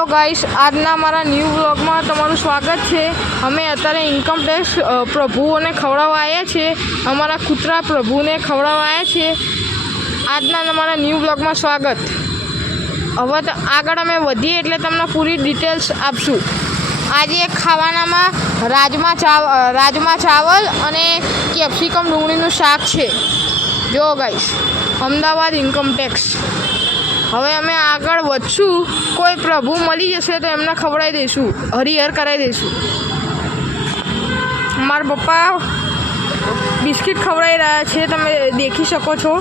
Hello guys, આજના મારા new વ્લોગમાં તમારું સ્વાગત છે। અમે અત્યારે ઇન્કમ ટેક્સ પ્રભુઓને ખવડાવવા આવ્યા છીએ। અમારા કૂતરા પ્રભુને ખવડાવવા આવ્યા છીએ। આજના અમારા ન્યૂ વ્લોગમાં સ્વાગત। હવે તો આગળ અમે વધીએ એટલે તમને પૂરી ડિટેલ્સ આપશું। આજે ખાવાનામાં રાજમા ચાવલ અને કેપ્સિકમ ડુંગળીનું શાક છે। જો ગાઈસ, અમદાવાદ ઇન્કમ ટેક્સ। હવે અમે આગળ વધશું, કોઈ પ્રભુ મળી જશે તો એમને ખવડાવી દઈશું, હરિહર કરાવી દઈશું। મારા પપ્પા બિસ્કિટ ખવડાવી રહ્યા છે, તમે દેખી શકો છો।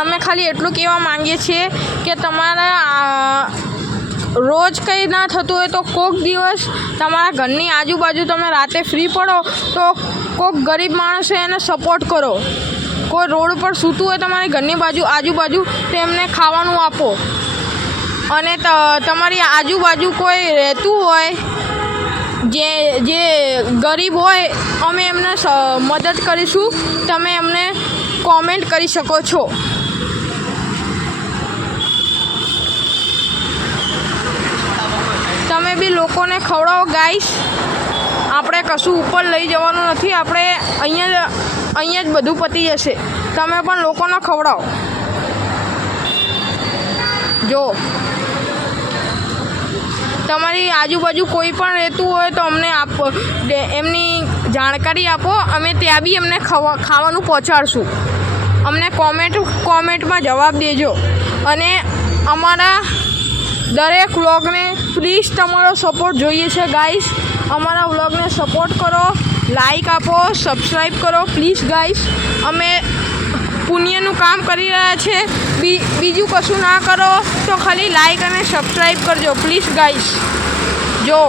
અમે ખાલી એટલું કહેવા માંગીએ છીએ કે તમારા રોજ કંઈ ના થતું હોય તો કોઈક દિવસ તમારા ઘરની આજુબાજુ તમે રાતે ફ્રી પડો તો કોઈક ગરીબ માણસે એને સપોર્ટ કરો। કોઈ રોડ પર સૂતું હોય તમારી ઘરની આજુબાજુ તો એમને ખાવાનું આપો। અને તમારી આજુબાજુ કોઈ રહેતું હોય જે ગરીબ હોય, અમે એમને મદદ કરીશું। તમે એમને કોમેન્ટ કરી શકો છો। તમે બી લોકોને ખવડાવો ગાઈસ। આપણે કશું ઉપર લઈ જવાનું નથી, આપણે અહીંયા જ બધું પતી જશે। તમે પણ લોકોને ખવડાવો। જો તમારી આજુબાજુ કોઈ પણ રહેતું હોય તો અમને એમની જાણકારી આપો, અમે ત્યાં બી એમને ખાવાનું પહોંચાડશું। અમને કોમેન્ટમાં જવાબ દેજો। અને અમારા દરેક વ્લોગને પ્લીઝ તમારો સપોર્ટ જોઈએ છે ગાઈસ। અમારા વ્લોગને સપોર્ટ કરો, લાઈક આપો, સબસ્ક્રાઈબ કરો પ્લીઝ ગાઈસ। અમે પુણ્યનું કામ કરી રહ્યા છે, બીજું કશું ના કરો તો ખાલી લાઈક અને સબસ્ક્રાઈબ કરજો પ્લીઝ ગાઈસ। જો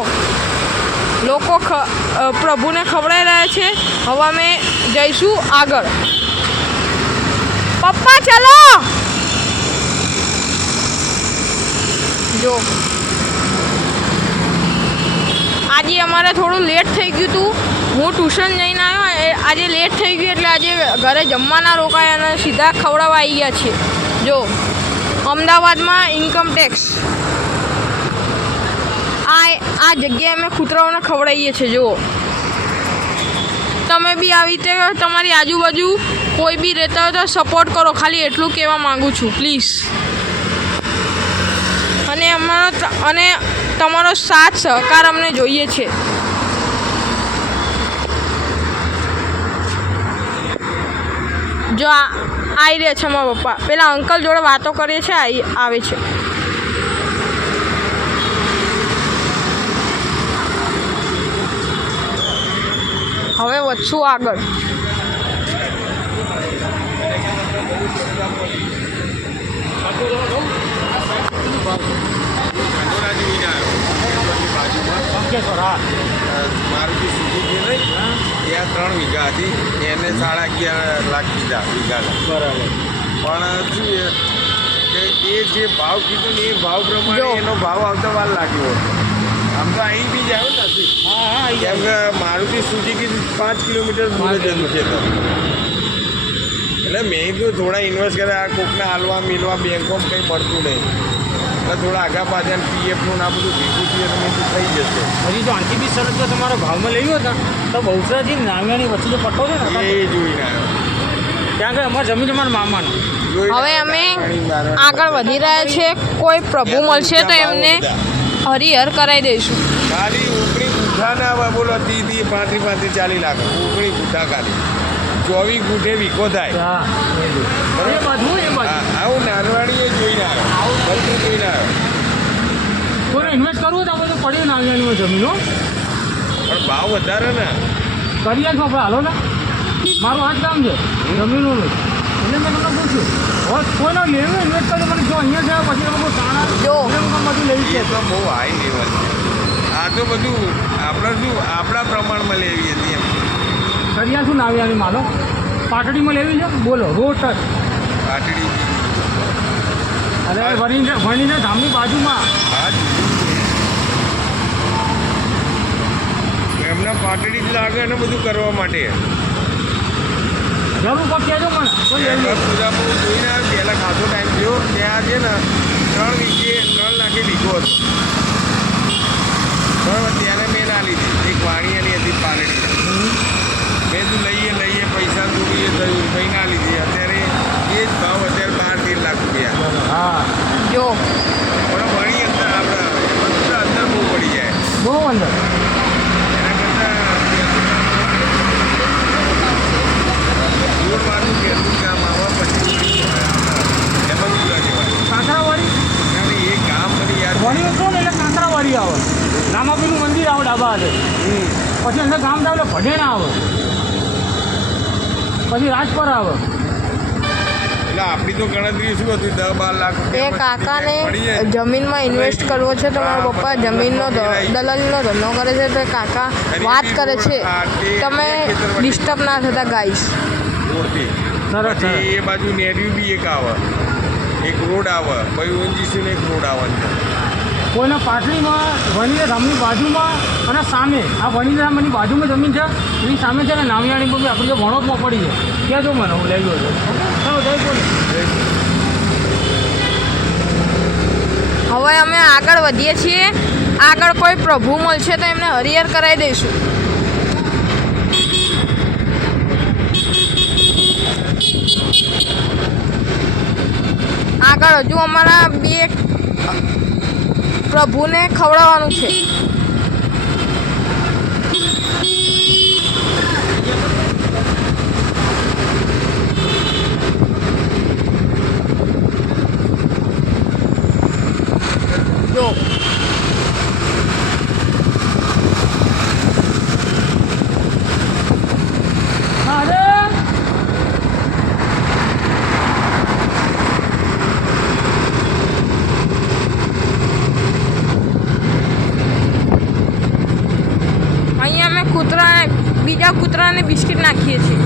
લોકો પ્રભુને ખવડાવી રહ્યા છે, હવે અમે જઈશું આગળ। પપ્પા ચલો। જો આજે અમારે થોડું લેટ થઈ ગયું હતું, હું ટ્યુશન જઈને આવ્યો, આજે લેટ થઈ ગયું એટલે આજે ઘરે જમવાના રોકાયા અને સીધા ખવડાવવા આવી ગયા છે। જો અમદાવાદમાં ઇન્કમ ટેક્સ આ જગ્યાએ અમે કૂતરાઓને ખવડાવીએ છીએ। જુઓ, તમે બી આવી રીતે તમારી આજુબાજુ કોઈ બી રહેતા હોય તો સપોર્ટ કરો, ખાલી એટલું કહેવા માગું છું પ્લીઝ। અને તમારો સાથ સહકાર અમને જોઈએ છે। જો આવી રહ્યા છે મારા પપ્પા, પેલા અંકલ જોડે વાતો કરીએ છે, આવે છે। હવે વધશું આગળ। મારુતિ સુઝુકી નહીં, ત્યાં 3 વીઘા હતી, એને 11.5 લાખ કીધા વીઘાના। બરાબર। પણ શું કે એ જે ભાવ કીધો ને એ ભાવ પ્રમાણે એનો ભાવ આવતા વાર લાગ્યો। આમ તો અહીં બી જ આવ્યો નથી। હા, કેમ કે મારુતિ સુઝુકી 5 કિલોમીટર દૂર જતું છે તો એટલે મેં કીધું થોડા ઇન્વેસ્ટ કર્યા, કોકને હાલવા મિલવા બેંકોમાં કંઈ મળતું નહીં એટલે થોડા આગા પાછળ પીએફનું ના બધું ભેગું થઈએ તો મેં થઈ જશે। હજી જો આંટી બી સરસ જો તમારો ભાવમાં લેવી હોય તો બહુચરાજી નાંગણી વચ્ચે જો પટ્ટો છે ને એ જોઈને આવ્યો, ત્યાં આગળ અમારી જમીન અમારા મામાનો। હવે અમે આગળ વધી રહ્યા છીએ, કોઈ પ્રભુ મળશે તો એમને હરિહર કરાવી દઈશું। ખાલી ઉપરી ગુઠાના બોલો 30 35 40 લાખ ઉપરી ગુઠા ખાલી 24 ગુઠે વીકો થાય। આવું નાનવાડીએ જોઈને આવ્યો, બધું જોઈને આવ્યો। કોઈને ઇન્વેસ્ટ કરવું તો આપણે પડીએ નાંગણીમાં જમીનો, પણ ભાવ વધારે ને કરીએ છો આપણે, હાલો ને મારું આ જ કામ છે જમીનનું, એટલે મેં તમને પૂછ્યું હવે કોઈને લેવું ઇન્વેસ્ટ કરજો, મને જો અહીંયા જાય પછી તમે તાણા બધું લેવી છે એ તો બહુ હાઈ લેવલ છે। આ તો બધું આપણે શું આપણા પ્રમાણમાં લેવી હતી એમ। કરિયા શું નાવ્યાની માનો પાટડીમાં લેવી છે, બોલો રોડ ટચ પાટડી અરે વણીને ધામની બાજુમાં એમને પાટડી જ લાગે ને બધું કરવા માટે। જરૂર પર કહેજો મને તો લઈ લઈએ. પૂજાપુર જોઈને આવ્યો પહેલાં ખાસો ટાઈમ થયો ત્યાં છે ને 3 લાખે વીઘો હતો બરાબર. ત્યારે મેં ના લીધી એક વાણિયાની હતી પાલડી મેં તું લઈએ પૈસા જોડીએ થયું કંઈ ના લીધી. અત્યારે એ જ ભાવ અત્યારે 12-13 લાખ રૂપિયા. હા જો પણ વણી અંદર આપણે બધા અંદર બહુ પડી જાય બહુ અંદર એના કરતાં જોડવાનું કેટલું કામ આવે પછી એમાં જુદા કહેવાય. કાંકરાવાડી અને એ ગામ મને યાદ વણી ઉતરો ને એટલે કાંકરાવાડી આવે રામાપીનું મંદિર આવે ડાબા હાથે પછી અંદર ગામ જાવ એટલે ભઢેણા આવે પછી રાજપર આવે એટલે આપણી તો ગણતરી શું હતી 10-12 લાખ એ રૂપિયા કાકાને પડી જાય. જમીનમાં ઇન્વેસ્ટ કરવો છે તો મારા પપ્પા જમીનનો દલાલીનો ધંધો કરે છે તો એ કાકા વાત કરે છે તમે ડિસ્ટર્બ ના થતા ગાઈશ. રોડથી સરસ, પછી એ બાજુ નેડિયું બી એક આવે એક રોડ આવે પછી ઓએનજીસી એક રોડ આવે અંદર. કોઈના પાટલીમાં વણીને ગામની બાજુમાં અને સામે આ વણીને ગામની બાજુમાં જમીન છે એની સામે છે ને નામિયાણી બી આપણે જે ભણોતમાં પડી છે ત્યાં જો મને હું લઈ ગયો છું. ચાલો જય બોલ. હવે અમે આગળ વધીએ છીએ. આગળ કોઈ પ્રભુ મળશે તો એમને હરિહર કરાવી દઈશું. આગળ હજુ અમારા 2 પ્રભુને ખવડાવવાનું છે. જો અરે અહીંયા અમે બીજા કૂતરાને બિસ્કિટ નાખીએ છીએ.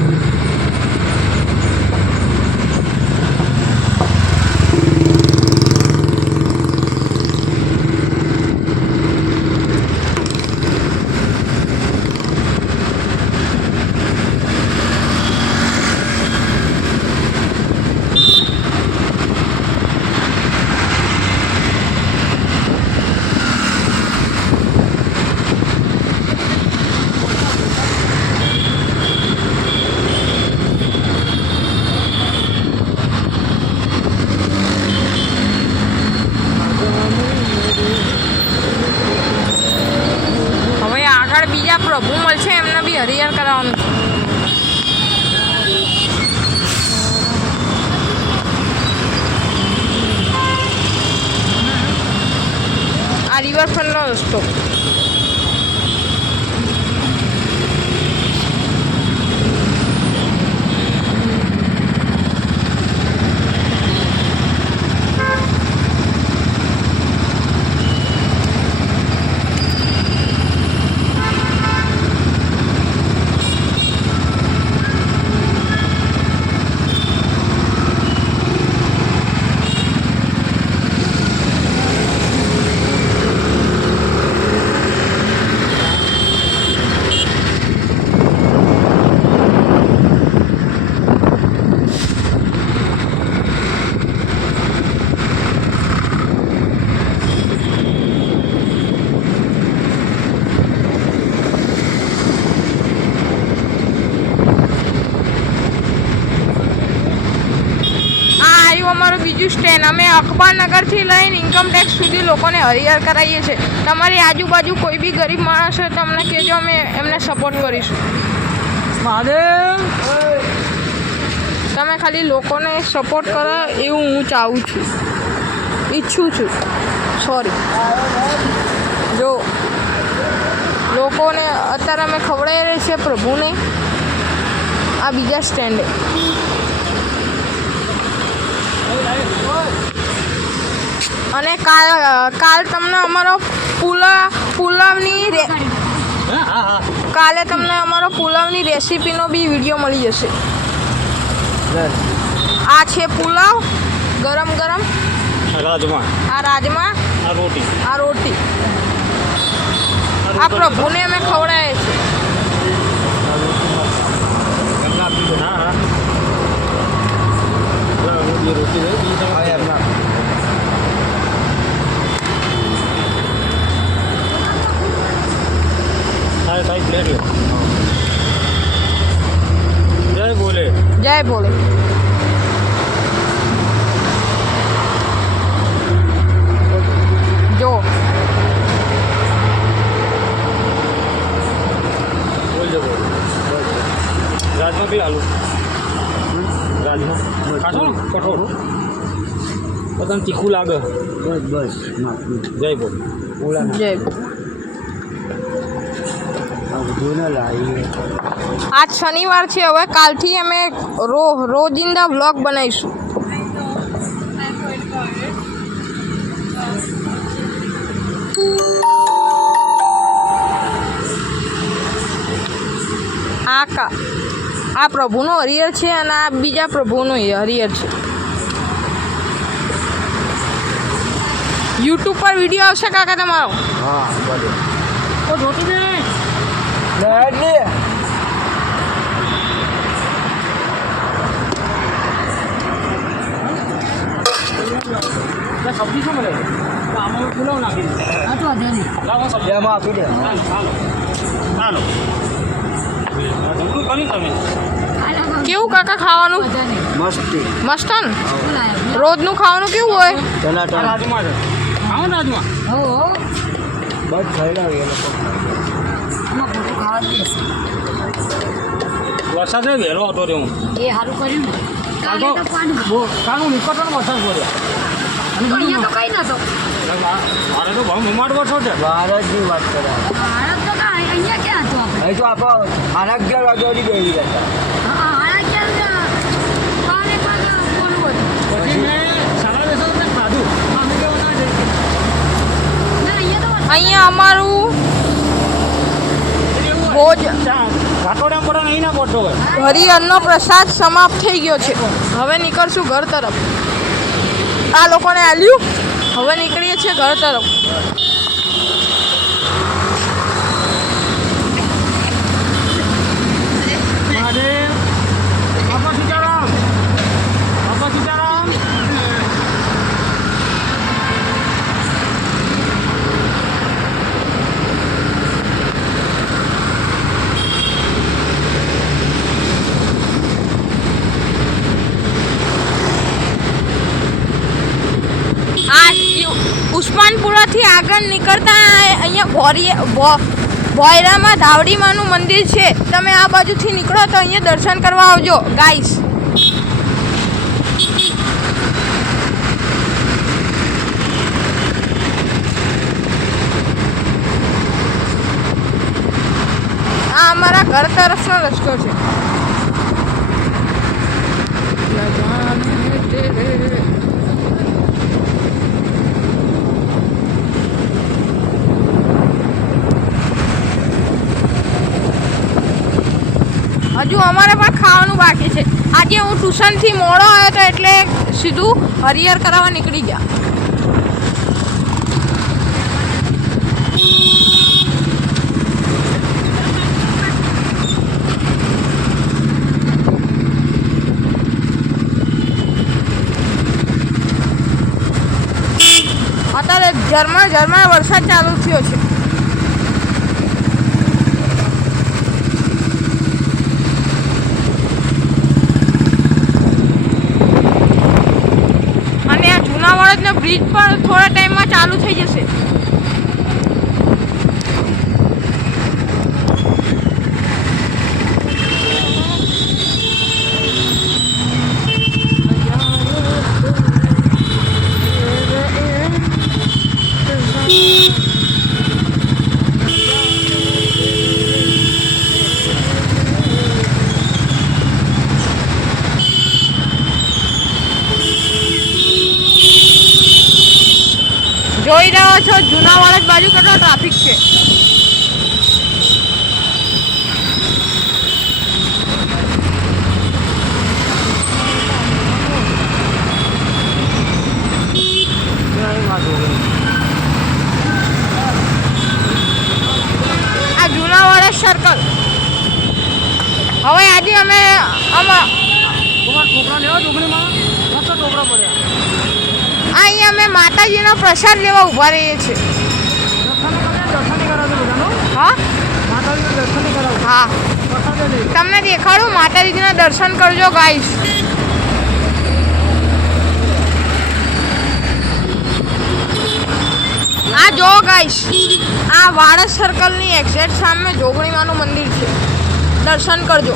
બીજા પ્રભુ મળશે એમને બી હરિહર કરાવવાનું છે. આ રિવરફ્રન્ટનો રસ્તો. અમારું બીજું સ્ટેન્ડ. અમે અખબારનગરથી લઈને ઇન્કમટેક્સ સુધી લોકોને હરિહર કરાવીએ છીએ. તમારી આજુબાજુ કોઈ બી ગરીબ માણસ હોય તો અમને કહેજો, અમે એમને સપોર્ટ કરીશું. મહાદેવ તમે ખાલી લોકોને સપોર્ટ કરો એવું હું ચાહું છું, ઈચ્છું છું. સોરી. જો લોકોને અત્યારે અમે ખવડાવી રહ્યા છીએ પ્રભુને આ બીજા સ્ટેન્ડે. અને કાલ તમને અમારો પુલાવની કાલે તમને અમારો પુલાવની રેસીપીનો બી વિડીયો મળી જશે. આ છે પુલાવ ગરમ ગરમ, રાજમા, આ રાજમા, આ રોટી, આ રોટી. આ પ્રભુને અમે ખવડાવીએ છીએ. હા હા જે રોટી હોય એ તમે હા એમના સાહેબ પ્લેટ લો જય બોલે જય ભોલે. જો બોલજો બોલ રાજમાં બી આલુ રાજમાં ખાશો ને કઠોળ તો તને તીખું લાગે બસ જય બોલ જય ભોલે. બધું ના લાવીએ આજ શનિવાર છે, હવે કાલથી અમે રોજિંદા વ્લોગ બનાવીશું. આ પ્રભુનો હરિહર છે અને આ બીજા પ્રભુનો હરિહર છે. યુટ્યુબ પર વિડીયો આવશે કાકા તમારો? હા બોલો તો રોટી દે સબ્જી શું મળે તો આમાં પુલાવ નાખી દે લાવો સબ્જી એમાં આપી દે હાલો જમતું કરી તમે કેવું કાકા ખાવાનું? મસ્તી મસ્ત ને? રોજનું ખાવાનું કેવું હોય? ટનાટન રાજમાં છે આવો ને રાજમાં બસ ખાઈ એ લોકો વરસાદ છે વહેલો હતો રે હું કાલનું નીકળતો વરસાદ પડ્યો મારે તો બહુ મમાડ વરસાદ છે ભારતની વાત કરે અહીં તો આપણે 11:30 વાગે સુધી બેસી ગયા પછી મેં સાડા 10 વાગે ખાધું અમે કેવું ના જઈએ અહીંયા અમારું ભોજ ઘાટોડા પડે નહીં ના પડતો હોય હરિહરનો પ્રસાદ સમાપ્ત થઈ ગયો છે. હવે નીકળશું ઘર તરફ. આ લોકોને આલ્યું, હવે નીકળીએ છીએ ઘર તરફ. મહાદેવ બાપા સીતારામ બાપા સીતારામ ઉસ્માનપુરાથી આગળ નીકળતા અહીંયા ભોયરામાં ધાવડીમાનું મંદિર છે. તમે આ બાજુથી નીકળો તો અહીંયા દર્શન કરવા આવજો ગાઈસ. આ અમારા ઘર તરફનો રસ્તો છે. હજુ અમારે પણ ખાવાનું બાકી છે. આજે હું ટ્યુશનથી મોડો આવ્યો હતો એટલે સીધું હરિહર કરાવવા નીકળી ગયા. અત્યારે ઝરમર વરસાદ ચાલુ થયો છે. બ્રિજ પર થોડા ટાઈમમાં ચાલુ થઈ જશે. જોઈ રહ્યો છો જુનાવાડા બાજુ કેટલો ટ્રાફિક છે. આ જુનાવાડા સર્કલ. હવે આજે અમે છોકરા લેવા છોકરીમાં ટોકરા અહીંયા અમે માતાજીનો પ્રસાદ લેવા ઊભા રહીએ છીએ. દર્શન કરાવજો બધાનો. હા માતાજીના દર્શન કરાવજો. હા પ્રસાદે લઈ. તમને દેખાડું માતાજીના દર્શન કરજો ગાઈસ. આ જો ગાઈસ, આ વાડજ સર્કલની એક્ઝેક્ટ સામે જોગણીમાનું મંદિર છે. દર્શન કરજો.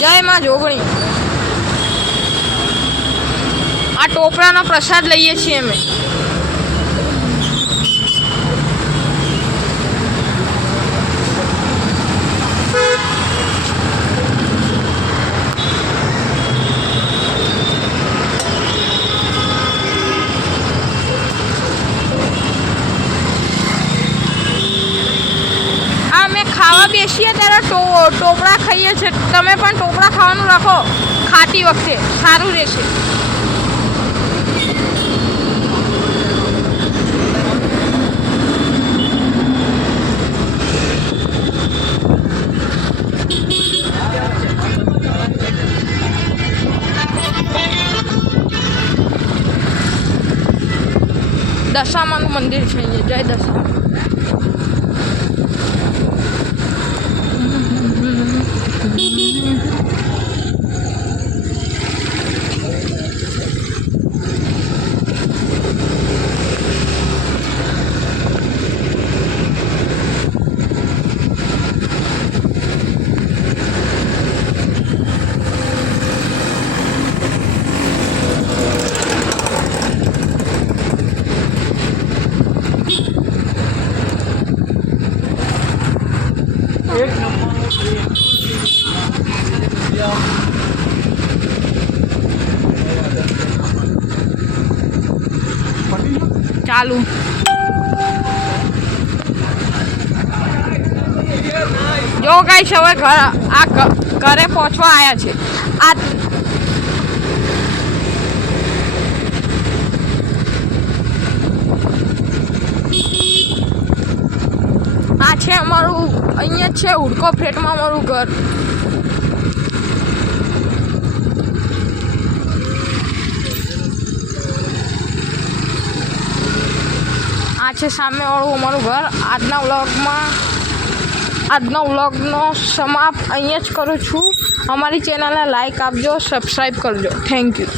જય માં જોગણી. આ ટોપરાનો પ્રસાદ લઈએ છીએ અમે. ખાવા બેસીએ ત્યારે ટોપરા ખાઈએ છીએ. તમે પણ ટોપરા ખાવાનું રાખો ખાતી વખતે, સારું રહેશે. દશામાનું મંદિર છે અહીંયા. જય દશા. ચાલુ. જો ગાઈસ, હવે ઘરે પહોંચવા આવ્યા છે. આ છે અમારું, અહીંયા છે હુડકો ફ્લેટમાં અમારું ઘર. આ છે સામેવાળું અમારું ઘર. આજના વ્લોગનો સમાપ્ત અહીંયા જ કરું છું. અમારી ચેનલને લાઈક આપજો, સબસ્ક્રાઈબ કરજો. Thank you.